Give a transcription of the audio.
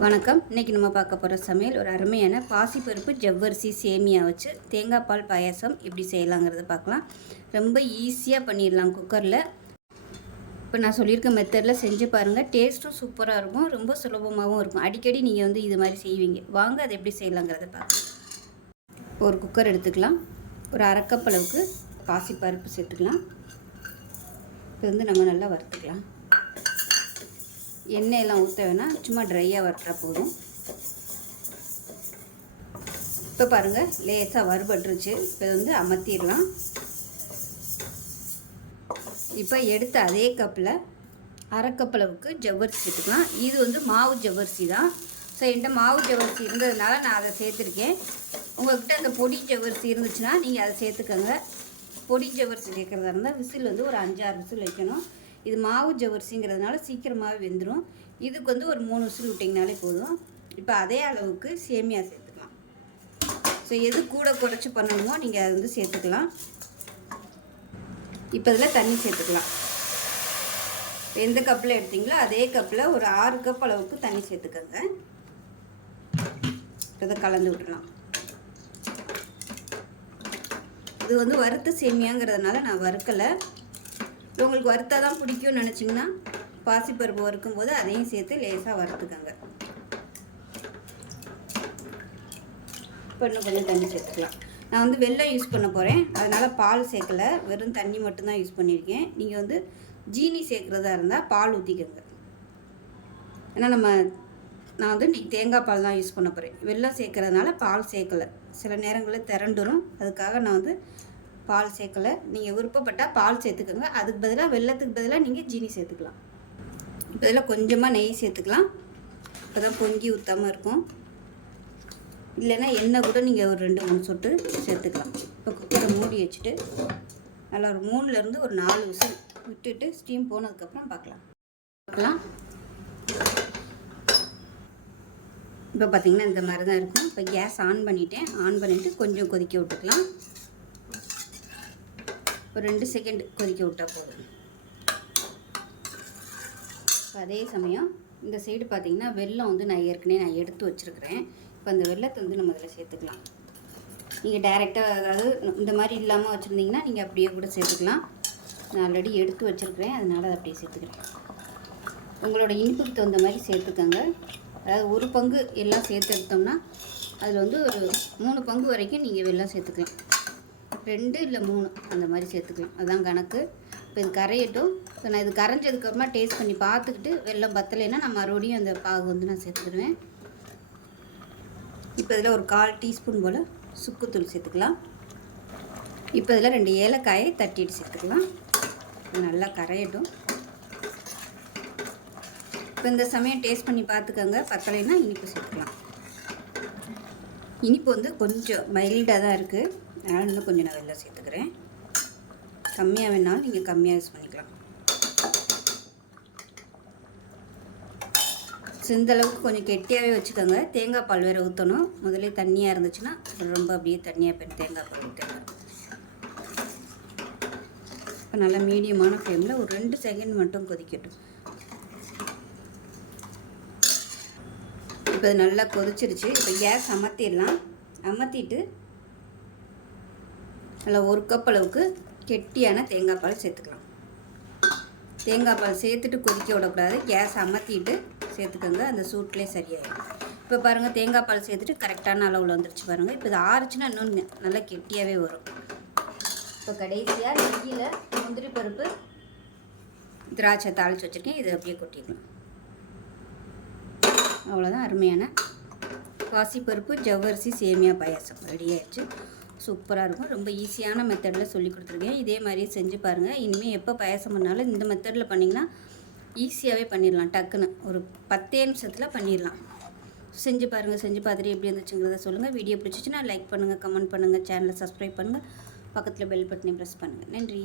வணக்கம். இன்றைக்கி நம்ம பார்க்க போகிற சமையல் ஒரு அருமையான பாசிப்பருப்பு ஜவ்வரிசி சேமியா வச்சு தேங்காய் பால் பாயாசம் எப்படி செய்யலாங்கிறத பார்க்கலாம். ரொம்ப ஈஸியாக பண்ணிடலாம் குக்கரில். இப்போ நான் சொல்லியிருக்க மெத்தடில் செஞ்சு பாருங்கள். டேஸ்ட்டும் சூப்பராக இருக்கும், ரொம்ப சுலபமாகவும் இருக்கும். அடிக்கடி நீங்கள் இது மாதிரி செய்வீங்க. வாங்க அதை எப்படி செய்யலாங்கிறத பார்க்கலாம். ஒரு குக்கர் எடுத்துக்கலாம். ஒரு அரை கப் அளவுக்கு பாசிப்பருப்பு சேர்த்துக்கலாம். இப்போ நம்ம நல்லா வறுத்துக்கலாம். எண்ணெயெல்லாம் ஊற்ற வேணாம், சும்மா ட்ரையாக வறுத்தா போதும். இப்போ பாருங்கள், லேசாக வறுபட்டுருச்சு. இப்போ அமர்த்திடலாம். இப்போ எடுத்த அதே கப்பில் அரை கப் அளவுக்கு ஜவ்வரிசி சேர்த்துக்கலாம். இது மாவு ஜவ்வரிசி தான். ஸோ என்கிட்ட மாவு ஜவ்வரிசி இருந்ததுனால நான் அதை சேர்த்துருக்கேன். உங்கள்கிட்ட அந்த பொடி ஜவ்வரிசி இருந்துச்சுன்னா நீங்கள் அதை சேர்த்துக்கோங்க. பொடி ஜவ்வரிசி சேர்க்குறதா இருந்தால் விசில் ஒரு 5-6 விசில் வைக்கணும். இது மாவு ஜவ்வரிசிங்கிறதுனால சீக்கிரமாகவே வெந்துடும். இதுக்கு ஒரு 3 விசில் விட்டிங்கனாலே போதும். இப்போ அதே அளவுக்கு சேமியா சேர்த்துக்கலாம். ஸோ எது கூட குறைச்சி பண்ணணுமோ நீங்கள் அதை சேர்த்துக்கலாம். இப்போ இதில் தண்ணி சேர்த்துக்கலாம். எந்த கப்பில் எடுத்தீங்களோ அதே கப்பில் ஒரு 6 கப் அளவுக்கு தண்ணி சேர்த்துக்கோங்க. இதை கலந்து விட்டுலாம். இது வறுத்த சேமியாங்கிறதுனால நான் வறுக்கலை. உங்களுக்கு வறுத்தா தான் பிடிக்கும்னு நினச்சிங்கன்னா பாசிப்பருப்பு வறுக்கும் போது அதையும் சேர்த்து லேசாக வறுத்துக்கோங்க. இப்போ இன்னும் கொஞ்சம் தண்ணி சேர்த்துக்கலாம். நான் வெல்லம் யூஸ் பண்ண போகிறேன், அதனால் பால் சேர்க்கலை, வெறும் தண்ணி மட்டும்தான் யூஸ் பண்ணியிருக்கேன். நீங்கள் ஜீனி சேர்க்குறதா இருந்தால் பால் ஊற்றிக்கோங்க. ஏன்னா நான் இன்றைக்கி தேங்காய் பால் தான் யூஸ் பண்ண போகிறேன். வெல்லம் சேர்க்குறதுனால பால் சேர்க்கலை. சில நேரங்களில் திரண்டுடும், அதுக்காக நான் பால் சேர்க்கலை. நீங்கள் விருப்பப்பட்டால் பால் சேர்த்துக்கோங்க. அதுக்கு பதிலாக வெல்லத்துக்கு பதிலாக நீங்கள் ஜீனி சேர்த்துக்கலாம். இப்போ இதில் கொஞ்சமாக நெய் சேர்த்துக்கலாம். இப்போ தான் பொங்கி ஊற்றாமல் இருக்கும். இல்லைன்னா எண்ணெய் கூட நீங்கள் ஒரு 2-3 சொட்டு சேர்த்துக்கலாம். இப்போ குக்கரை மூடி வச்சுட்டு நல்லா ஒரு 3லேருந்து ஒரு 4 விசில் விட்டுட்டு ஸ்டீம் போனதுக்கப்புறம் பார்க்கலாம். இப்போ பார்த்திங்கன்னா இந்த மாதிரி தான் இருக்கும். இப்போ கேஸ் ஆன் பண்ணிவிட்டேன். ஆன் பண்ணிவிட்டு கொஞ்சம் கொதிக்க விட்டுக்கலாம். ஒரு 2 செகண்ட் கொதிக்க விட்டால் போதும். அதே சமயம் இந்த சைடு பார்த்திங்கன்னா வெல்லம் நான் ஏற்கனவே எடுத்து வச்சுருக்கிறேன். இப்போ அந்த வெல்லத்தை நம்ம அதில் சேர்த்துக்கலாம். நீங்கள் டைரெக்டாக அதாவது இந்த மாதிரி இல்லாமல் வச்சுருந்தீங்கன்னா நீங்கள் அப்படியே கூட சேர்த்துக்கலாம். நான் ஆல்ரெடி எடுத்து வச்சுருக்கிறேன், அதனால் அதை அப்படியே சேர்த்துக்கிறேன். உங்களோட இனிப்புக்கு தகுந்த மாதிரி சேர்த்துக்கோங்க. அதாவது 1 பங்கு எல்லாம் சேர்த்து எடுத்தோம்னா அதில் ஒரு 3 பங்கு வரைக்கும் நீங்கள் வெல்லம் சேர்த்துக்கலாம். 2 இல்லை 3 அந்த மாதிரி சேர்த்துக்கலாம். அதுதான் கணக்கு. இப்போ இது கரையட்டும். இப்போ நான் இது கரைஞ்சதுக்கப்புறமா டேஸ்ட் பண்ணி பார்த்துக்கிட்டு வெல்லம் பத்தலைன்னா நான் மறுபடியும் அந்த பாகு நான் சேர்த்துக்கிடுவேன். இப்போ இதில் ஒரு 1/4 டீஸ்பூன் போல் சுக்குத்தூள் சேர்த்துக்கலாம். இப்போ இதில் 2 ஏலக்காயை தட்டிட்டு சேர்த்துக்கலாம். நல்லா கரையட்டும். இப்போ இந்த சமயம் டேஸ்ட் பண்ணி பார்த்துக்கோங்க. பத்தலைன்னா இனிப்பு சேர்த்துக்கலாம். இனிப்பு கொஞ்சம் மைல்டாக தான் இருக்குது, அதனால் இன்னும் கொஞ்சம் நான் வெல்லம் சேர்த்துக்கிறேன். கம்மியாக வேணாலும் நீங்கள் கம்மியாக யூஸ் பண்ணிக்கலாம். சிந்தளவுக்கு கொஞ்சம் கெட்டியாகவே வச்சுக்கோங்க. தேங்காய் பால் வேறு ஊற்றணும். முதலே தண்ணியாக இருந்துச்சுன்னா ரொம்ப அப்படியே தண்ணியாக போய் தேங்காய் பால் ஊற்றணும். இப்போ நல்லா மீடியமான ஃப்ளேமில் ஒரு 2 செகண்ட் மட்டும் கொதிக்கட்டும். இப்போ நல்லா கொதிச்சிருச்சு. இப்போ கேஸ் அமர்த்திடலாம். அமர்த்திட்டு நல்லா 1 கப் அளவுக்கு கெட்டியான தேங்காய் பால் சேர்த்துக்கலாம். தேங்காய் பால் சேர்த்துட்டு கொதிக்க விடக்கூடாது. கேஸ் அமர்த்திட்டு சேர்த்துக்கோங்க, அந்த சூட்லேயே சரியாயிடும். இப்போ பாருங்கள், தேங்காய் பால் சேர்த்துட்டு கரெக்டான அளவில் வந்துருச்சு பாருங்கள். இப்போ இது ஆறுச்சுன்னா இன்னொன்று நல்லா கெட்டியாகவே வரும். இப்போ கடைசியாக நெய்யில் முந்திரி பருப்பு திராட்சை தாளித்து வச்சுருக்கேன். இதை அப்படியே கொட்டிக்கலாம். அவ்வளோதான், அருமையான பாசிப்பருப்பு ஜவ்வரிசி சேமியா பாயாசம் ரெடி ஆயிடுச்சு. சூப்பராக இருக்கும். ரொம்ப ஈஸியான மெத்தடில் சொல்லி கொடுத்துருக்கேன். இதே மாதிரியே செஞ்சு பாருங்கள். இனிமேல் எப்போ பாயாசம் பண்ணாலும் இந்த மெத்தடில் பண்ணிங்கன்னா ஈஸியாகவே பண்ணிடலாம். டக்குன்னு ஒரு 10 நிமிஷத்தில் பண்ணிடலாம். செஞ்சு பாருங்கள். செஞ்சு பார்த்துட்டு எப்படி இருந்துச்சுங்கிறத சொல்லுங்கள். வீடியோ பிடிச்சிச்சுன்னா லைக் பண்ணுங்கள், கமெண்ட் பண்ணுங்கள், சேனலை சப்ஸ்கிரைப் பண்ணுங்கள், பக்கத்தில் பெல் பட்டனை ப்ரெஸ் பண்ணுங்கள். நன்றி.